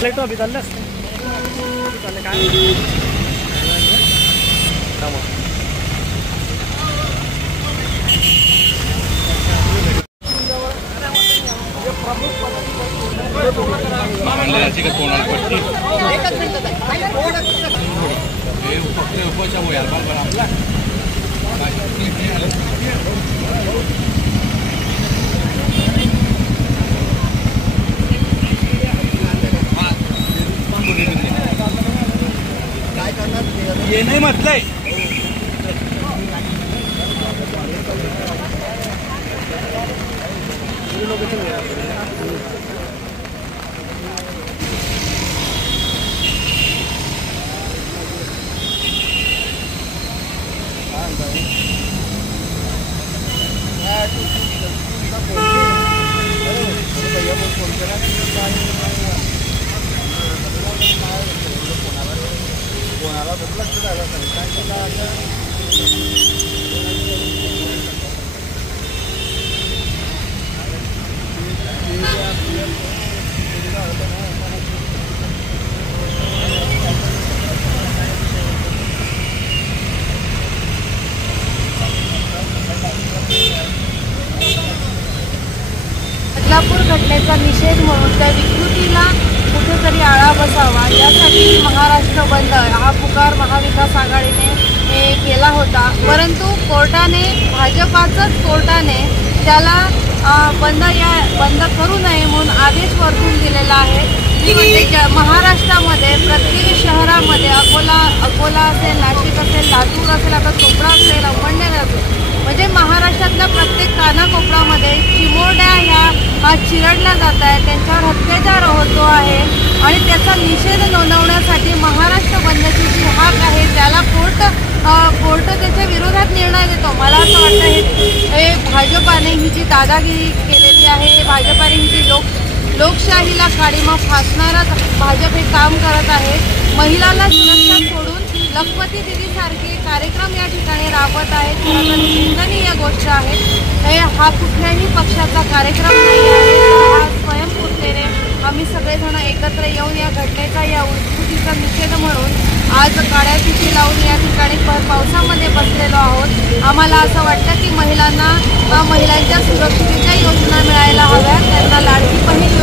प्लेटो अभी चालले काय ये नहीं म्हटलंय बदलापूर घटनेचा निषेध म्हणून त्या विकृतीला कुठेतरी आळा बसावा यासाठी महाराष्ट्र बंद हा पुकार महाविकास आघाडीने केला होता। परंतु कोर्टाने भाजपाचंच कोर्टाने त्याला बंद करू नये म्हणून आदेश वरतून दिलेला आहे। ती म्हणजे महाराष्ट्रामध्ये प्रत्येक शहरामध्ये अकोला असेल, नाशिक असेल, लातूर असेल, आता चोपडा असेल, अमळनेर असेल, म्हणजे महाराष्ट्रातल्या प्रत्येक कानाकोपऱ्यामध्ये चिमोरड्या ह्या चिरडल्या जात आहेत, त्यांच्यावर अत्याचार होतो आहे आणि त्याचा निषेध नोंदवण्यासाठी महाराष्ट्र बंदची जी हाक आहे त्याला कोर्ट त्याच्या विरोधात निर्णय देतो। मला असं वाटतं हे भाजपाने ही जी दादागिरी केलेली आहे, भाजपाने ही जी लोकशाहीला काळीमा फासणारं भाजप हे काम करत आहे। महिलांना सुरक्षा सोडून लखपती दिदीसारखे कार्यक्रम या ठिकाणी राबवत आहेत। खरं तर निंदनीय गोष्ट आहे। हा कुठल्याही पक्षाचा कार्यक्रम नाही आहे, हा स्वयंस्फूर्तीने आम्ही सगळेजण एकत्र येऊन या घटनेचा, या उत्कृतीचा निषेध म्हणून आज काळ्या फिती लावून या ठिकाणी पावसामध्ये बसलेलो आहोत। आम्हाला असं वाटतं की महिलांच्या सुरक्षितेच्या योजना मिळायला हव्यात, त्यांना लाडकी बहीण